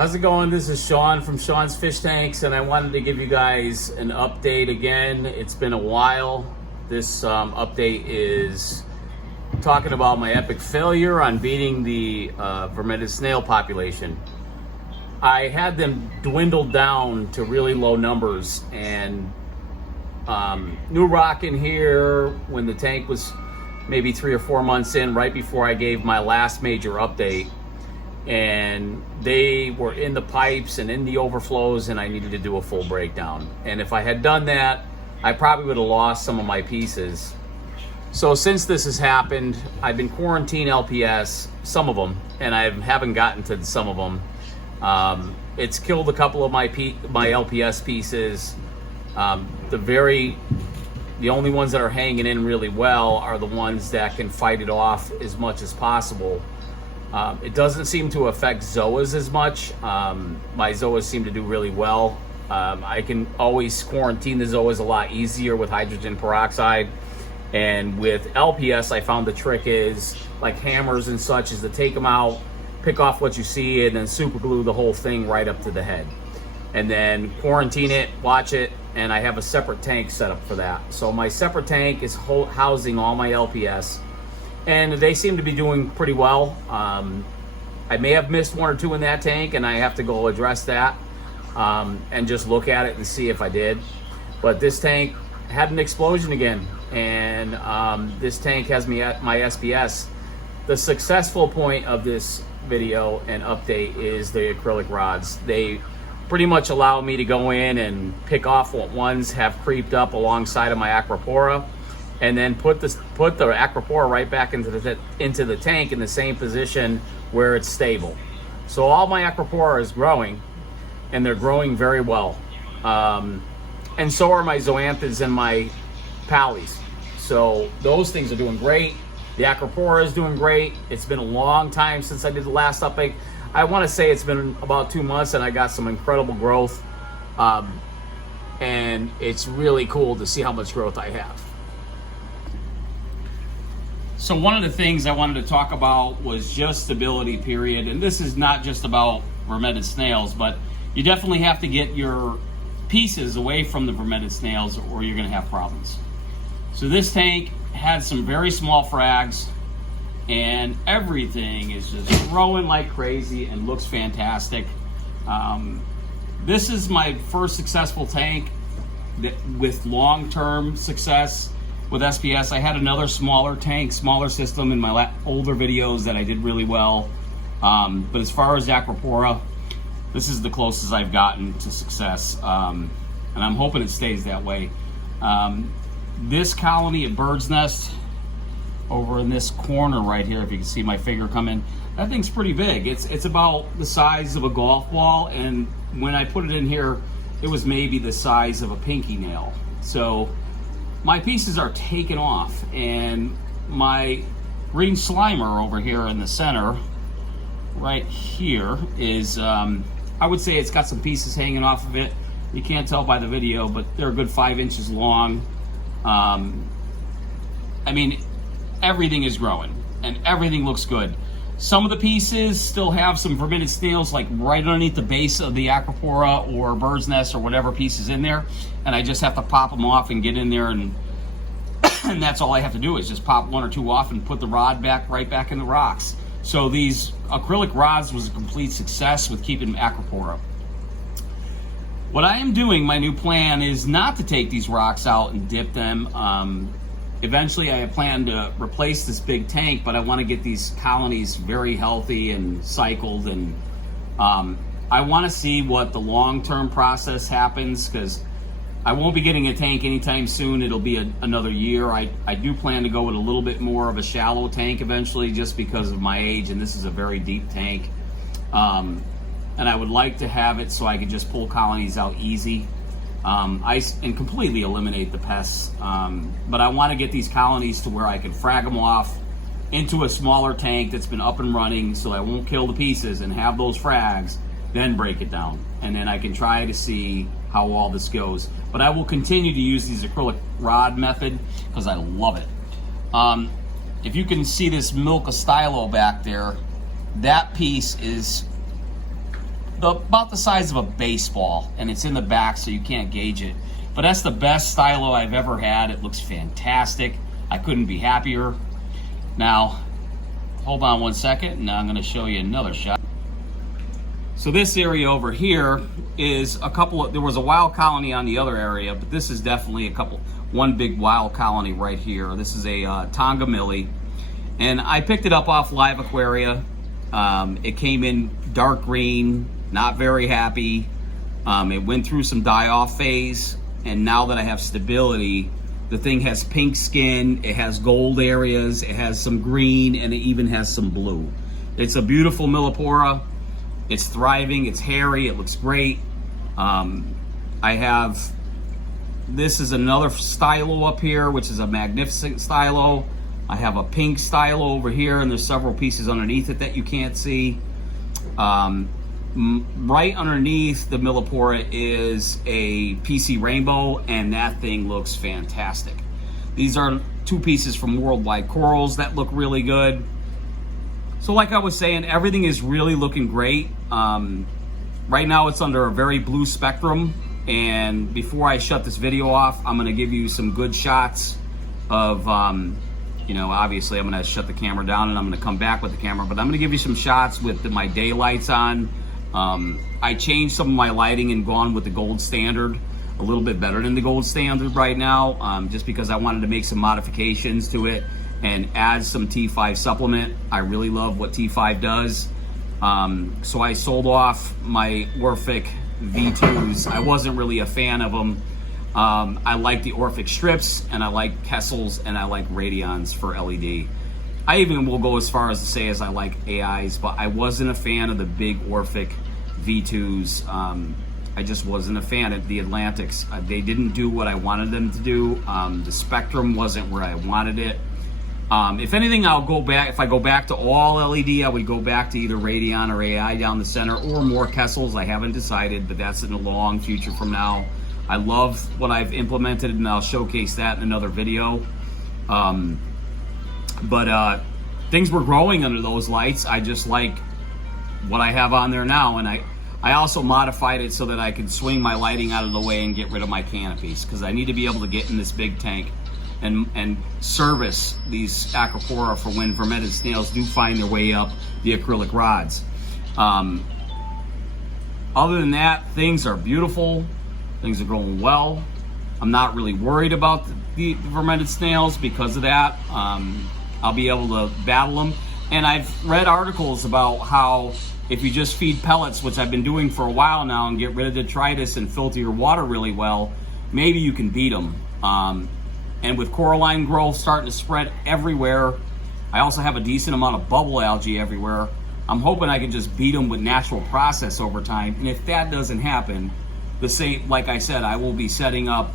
How's it going? This is Sean from Sean's Fish Tanks, and I wanted to give you guys an update again. It's been a while. This update is talking about my epic failure on beating the Vermetid snail population. I had them dwindled down to really low numbers, and new rock in here when the tank was maybe 3 or 4 months in, right before I gave my last major update. And they were in the pipes and in the overflows, and I needed to do a full breakdown. And if I had done that, I probably would have lost some of my pieces. So since this has happened, I've been quarantine LPS, some of them, and I haven't gotten to some of them. It's killed a couple of my LPS pieces. The only ones that are hanging in really well are the ones that can fight it off as much as possible. It doesn't seem to affect zoas as much. My zoas seem to do really well. I can always quarantine the zoas a lot easier with hydrogen peroxide. And with LPS, I found the trick is, like hammers and such, is to take them out, pick off what you see, and then super glue the whole thing right up to the head. And then quarantine it, watch it, and I have a separate tank set up for that. So my separate tank is housing all my LPS. And they seem to be doing pretty well. I may have missed 1 or 2 in that tank, and I have to go address that and just look at it and see if I did. But this tank had an explosion again, and this tank has me at my SPS. The successful point of this video and update is the acrylic rods. They pretty much allow me to go in and pick off what ones have creeped up alongside of my acropora, and then put the acropora right back into the tank in the same position where it's stable. So all my acropora is growing, and they're growing very well. And so are my zoanthids and my pallies. So those things are doing great. The acropora is doing great. It's been a long time since I did the last update. I want to say it's been about 2 months, and I got some incredible growth. And it's really cool to see how much growth I have. So one of the things I wanted to talk about was just stability, period. And this is not just about Vermetid snails, but you definitely have to get your pieces away from the Vermetid snails or you're gonna have problems. So this tank had some very small frags, and everything is just growing like crazy and looks fantastic. This is my first successful tank with long-term success. With SPS, I had another smaller tank, smaller system in my older videos that I did really well. But as far as acropora, this is the closest I've gotten to success. And I'm hoping it stays that way. This colony at Bird's Nest over in this corner right here, if you can see my finger come in, that thing's pretty big. It's about the size of a golf ball. And when I put it in here, it was maybe the size of a pinky nail. So my pieces are taken off, and my green slimer over here in the center, right here, is, I would say it's got some pieces hanging off of it. You can't tell by the video, but they're a good 5 inches long. I mean, everything is growing, and everything looks good. Some of the pieces still have some Vermetid snails, like right underneath the base of the acropora or bird's nest or whatever piece is in there, and I just have to pop them off and get in there, and and that's all I have to do is just pop 1 or 2 off and put the rod right back in the rocks. So these acrylic rods was a complete success with keeping acropora. What I am doing, my new plan, is not to take these rocks out and dip them. Eventually I plan to replace this big tank, but I want to get these colonies very healthy and cycled, and I want to see what the long-term process happens, because I won't be getting a tank anytime soon. It'll be another year. I do plan to go with a little bit more of a shallow tank eventually, just because of my age, and this is a very deep tank. And I would like to have it so I could just pull colonies out easy. And completely eliminate the pests. But I want to get these colonies to where I can frag them off into a smaller tank that's been up and running, so I won't kill the pieces, and have those frags, then break it down. And then I can try to see how all this goes. But I will continue to use these acrylic rod method because I love it. If you can see this milk of stylo back there, that piece is about the size of a baseball, and it's in the back so you can't gauge it. But that's the best stylo I've ever had. It looks fantastic. I couldn't be happier. Now, hold on one second, and I'm gonna show you another shot. So this area over here is there was a wild colony on the other area, but this is definitely one big wild colony right here. This is a Tonga Millie, and I picked it up off Live Aquaria. It came in dark green, not very happy. It went through some die-off phase, and now that I have stability, the thing has pink skin, it has gold areas, it has some green, and it even has some blue. It's a beautiful Millipora. It's thriving, it's hairy, it looks great. This is another stylo up here, which is a magnificent stylo. I have a pink stylo over here, and there's several pieces underneath it that you can't see. Right underneath the Millipora is a PC Rainbow, and that thing looks fantastic. These are 2 pieces from Worldwide Corals that look really good. So like I was saying, everything is really looking great. Right now it's under a very blue spectrum, and before I shut this video off, I'm gonna give you some good shots of, obviously I'm gonna shut the camera down and I'm gonna come back with the camera, but I'm gonna give you some shots with my daylights on. I changed some of my lighting and gone with the gold standard, a little bit better than the gold standard right now, just because I wanted to make some modifications to it and add some T5 supplement. I really love what T5 does. So I sold off my Orphic V2s. I wasn't really a fan of them. I like the Orphic strips, and I like Kessels, and I like Radions for LED. I even will go as far as to say as I like AIs, but I wasn't a fan of the big Orphic V2s. I just wasn't a fan of the Atlantics. They didn't do what I wanted them to do. The spectrum wasn't where I wanted it. If anything, I'll go back. If I go back to all LED, I would go back to either Radion or AI down the center, or more Kessels. I haven't decided, but that's in the long future from now. I love what I've implemented, and I'll showcase that in another video. But things were growing under those lights. I just like what I have on there now, and I also modified it so that I could swing my lighting out of the way and get rid of my canopies, because I need to be able to get in this big tank and service these Acropora for when vermetid snails do find their way up the acrylic rods. Other than that, things are beautiful. Things are going well. I'm not really worried about the vermetid snails because of that. I'll be able to battle them. And I've read articles about how if you just feed pellets, which I've been doing for a while now, and get rid of detritus and filter your water really well, maybe you can beat them. And with coralline growth starting to spread everywhere, I also have a decent amount of bubble algae everywhere. I'm hoping I can just beat them with natural process over time. And if that doesn't happen, like I said, I will be setting up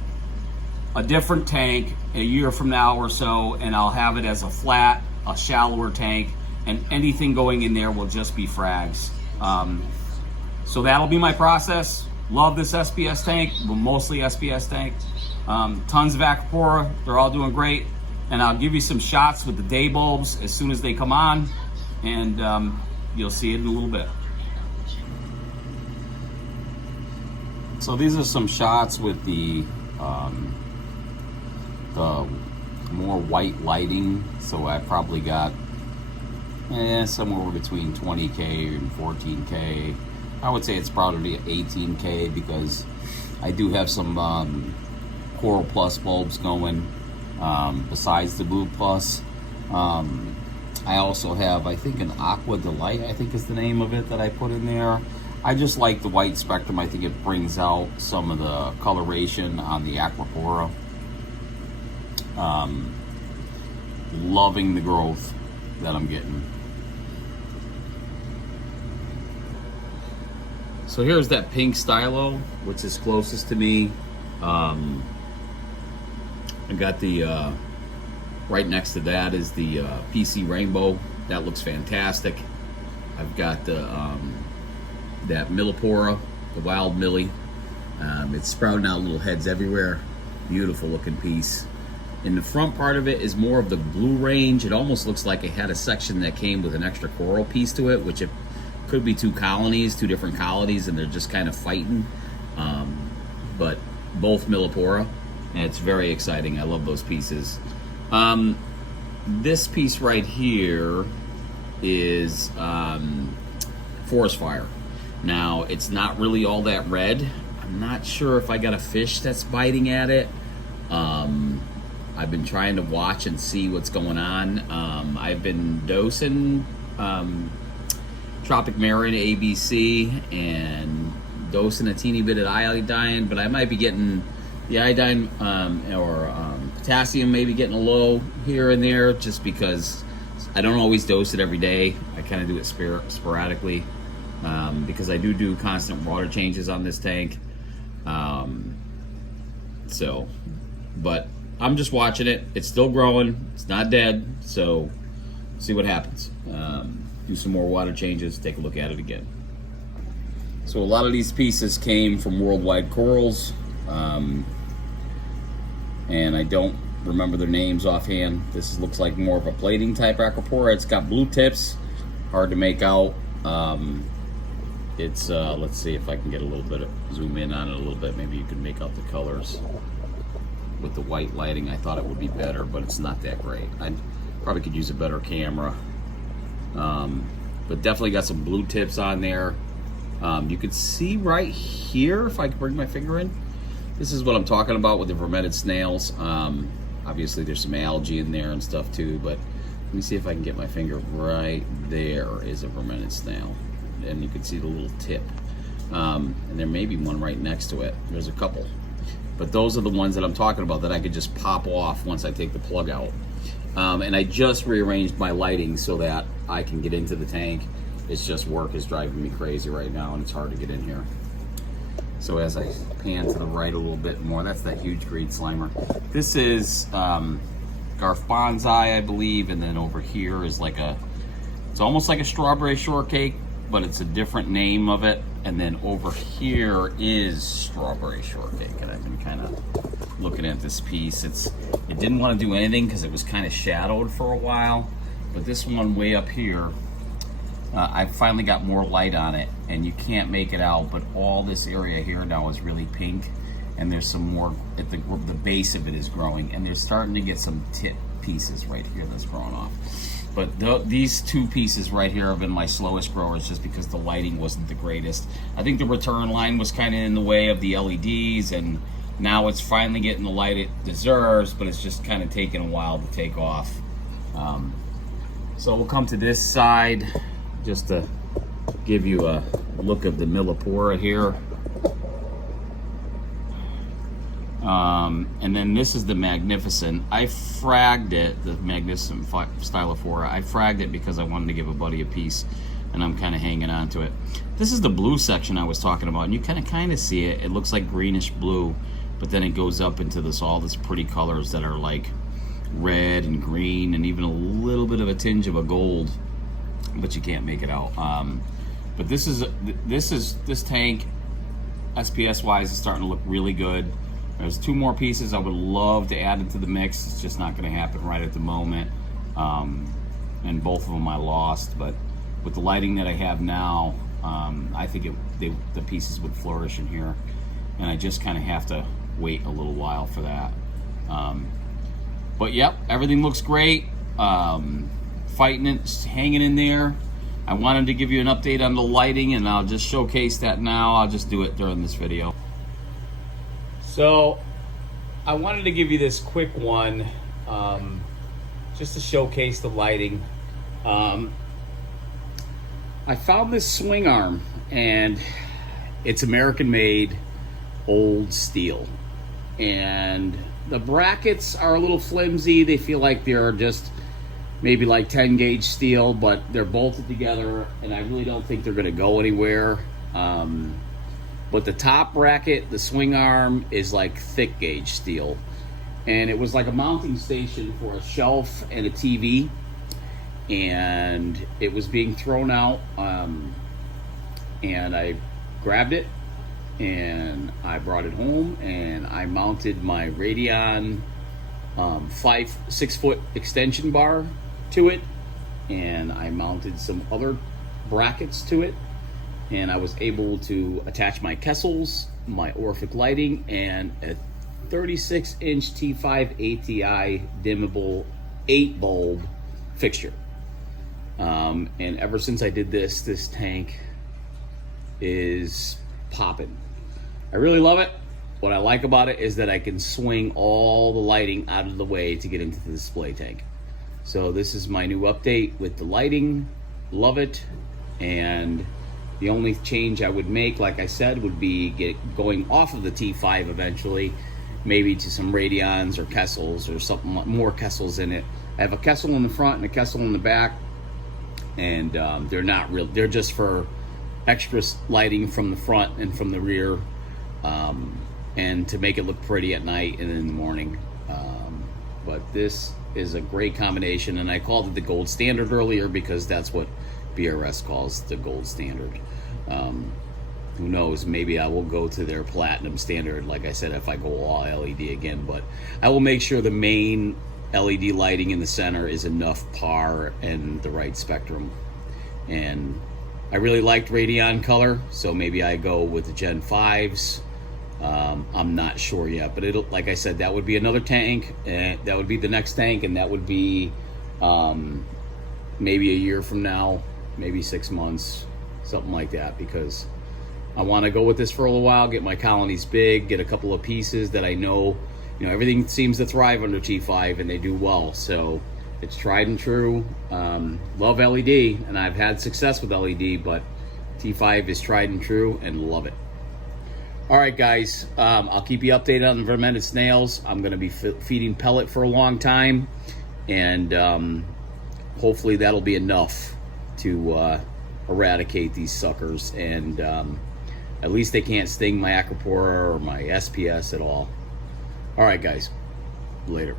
a different tank a year from now or so, and I'll have it as a shallower tank, and anything going in there will just be frags. So that'll be my process. Love this SPS tank, but mostly SPS tank. Tons of Acropora, they're all doing great. And I'll give you some shots with the day bulbs as soon as they come on, and you'll see it in a little bit. So these are some shots with the more white lighting. So I probably got somewhere between 20K and 14K. I would say it's probably 18K because I do have some Coral Plus bulbs going besides the Blue Plus. I also have, I think, an Aqua Delight, I think is the name of it, that I put in there. I just like the white spectrum. I think it brings out some of the coloration on the Acropora. Loving the growth that I'm getting. So here's that pink stylo, which is closest to me. I got the, right next to that is the PC Rainbow. That looks fantastic. I've got the that Millipora, the Wild Millie. It's sprouting out little heads everywhere. Beautiful looking piece. In the front part of it is more of the blue range. It almost looks like it had a section that came with an extra coral piece to it, which it could be two different colonies, and they're just kind of fighting. But both Millipora, and it's very exciting. I love those pieces. This piece right here is forest fire. Now, it's not really all that red. I'm not sure if I got a fish that's biting at it. I've been trying to watch and see what's going on. I've been dosing Tropic Marin ABC and dosing a teeny bit of iodine, but I might be getting the iodine or potassium maybe getting a low here and there, just because I don't always dose it every day. I kind of do it sporadically because I do constant water changes on this tank. But I'm just watching it. It's still growing. It's not dead. So see what happens. Do some more water changes. Take a look at it again. So a lot of these pieces came from Worldwide Corals. And I don't remember their names offhand. This looks like more of a plating type Acropora. It's got blue tips. Hard to make out. Let's see if I can get a little bit of zoom in on it a little bit. Maybe you can make out the colors. With the white lighting, I thought it would be better, but it's not that great. I probably could use a better camera. But definitely got some blue tips on there. You can see right here, if I can bring my finger in, this is what I'm talking about with the Vermetid snails. Obviously there's some algae in there and stuff too, but let me see if I can get my finger right there is a Vermetid snail. And you can see the little tip. And there may be one right next to it. There's a couple. But those are the ones that I'm talking about that I could just pop off once I take the plug out. And I just rearranged my lighting so that I can get into the tank. It's just work is driving me crazy right now, and it's hard to get in here. So as I pan to the right a little bit more, that's that huge green slimer. This is Garf Bonsai, I believe, and then over here is it's almost like a strawberry shortcake, but it's a different name of it. And then over here is strawberry shortcake, and I've been kind of looking at this piece. It didn't want to do anything because it was kind of shadowed for a while, but this one way up here, I finally got more light on it, and you can't make it out, but all this area here now is really pink, and there's some more at the base of it is growing, and they're starting to get some tip pieces right here that's growing off. But these two pieces right here have been my slowest growers just because the lighting wasn't the greatest. I think the return line was kind of in the way of the LEDs, and now it's finally getting the light it deserves, but it's just kind of taking a while to take off. So we'll come to this side just to give you a look of the Millipora here. And then this is the Magnificent. I fragged it, the Magnificent Stylophora. I fragged it because I wanted to give a buddy a piece, and I'm kind of hanging on to it. This is the blue section I was talking about, and you kind of see it. It looks like greenish blue, but then it goes up into all this pretty colors that are like red and green, and even a little bit of a tinge of a gold, but you can't make it out. But this tank, SPS wise, is starting to look really good. There's two more pieces I would love to add into the mix. It's just not going to happen right at the moment. And both of them I lost, but with the lighting that I have now, I think the pieces would flourish in here. And I just kind of have to wait a little while for that. But yep, everything looks great. Fighting it, hanging in there. I wanted to give you an update on the lighting, and I'll just showcase that now. I'll just do it during this video. So I wanted to give you this quick one just to showcase the lighting. I found this swing arm, and it's American made, old steel, and the brackets are a little flimsy. They feel like they're just maybe like 10 gauge steel, but they're bolted together, and I really don't think they're gonna go anywhere. But the top bracket, the swing arm, is like thick gauge steel. And it was like a mounting station for a shelf and a TV. And it was being thrown out. And I grabbed it and I brought it home, and I mounted my Radion 6 foot extension bar to it. And I mounted some other brackets to it, and I was able to attach my Kessels, my Orphic lighting, and a 36-inch T5 ATI dimmable 8 bulb fixture. And ever since I did this tank is popping. I really love it. What I like about it is that I can swing all the lighting out of the way to get into the display tank. So this is my new update with the lighting. Love it. And the only change I would make, like I said, would be going off of the T5 eventually, maybe to some Radions or Kessels or something, more Kessels in it. I have a Kessel in the front and a Kessel in the back, and they're not real. They're just for extra lighting from the front and from the rear, and to make it look pretty at night and in the morning. But this is a great combination, and I called it the gold standard earlier because that's what BRS calls the gold standard. Who knows, maybe I will go to their platinum standard, like I said, if I go all LED again. But I will make sure the main LED lighting in the center is enough par and the right spectrum. And I really liked Radion color, so maybe I go with the Gen 5s. I'm not sure yet, but it'll, like I said, that would be another tank, and that would be the next tank, and that would be maybe a year from now, maybe 6 months, something like that, because I want to go with this for a little while, get my colonies big, get a couple of pieces that I know, everything seems to thrive under T5 and they do well. So it's tried and true. Love LED, and I've had success with LED, but T5 is tried and true and love it. All right, guys, I'll keep you updated on the Vermetid snails. I'm going to be feeding pellet for a long time, and hopefully that'll be enough to eradicate these suckers, and at least they can't sting my Acropora or my SPS at all. All right, guys, later.